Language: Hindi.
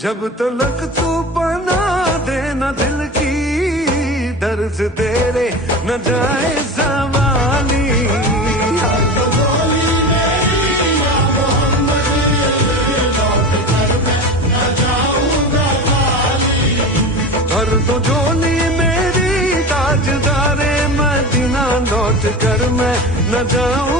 जब तलक तू बना देना दिल की दर्द तेरे न जाए ज़वाली। कर दो झोली मेरी ताजदारे मदीना, लौट कर मैं न जाऊं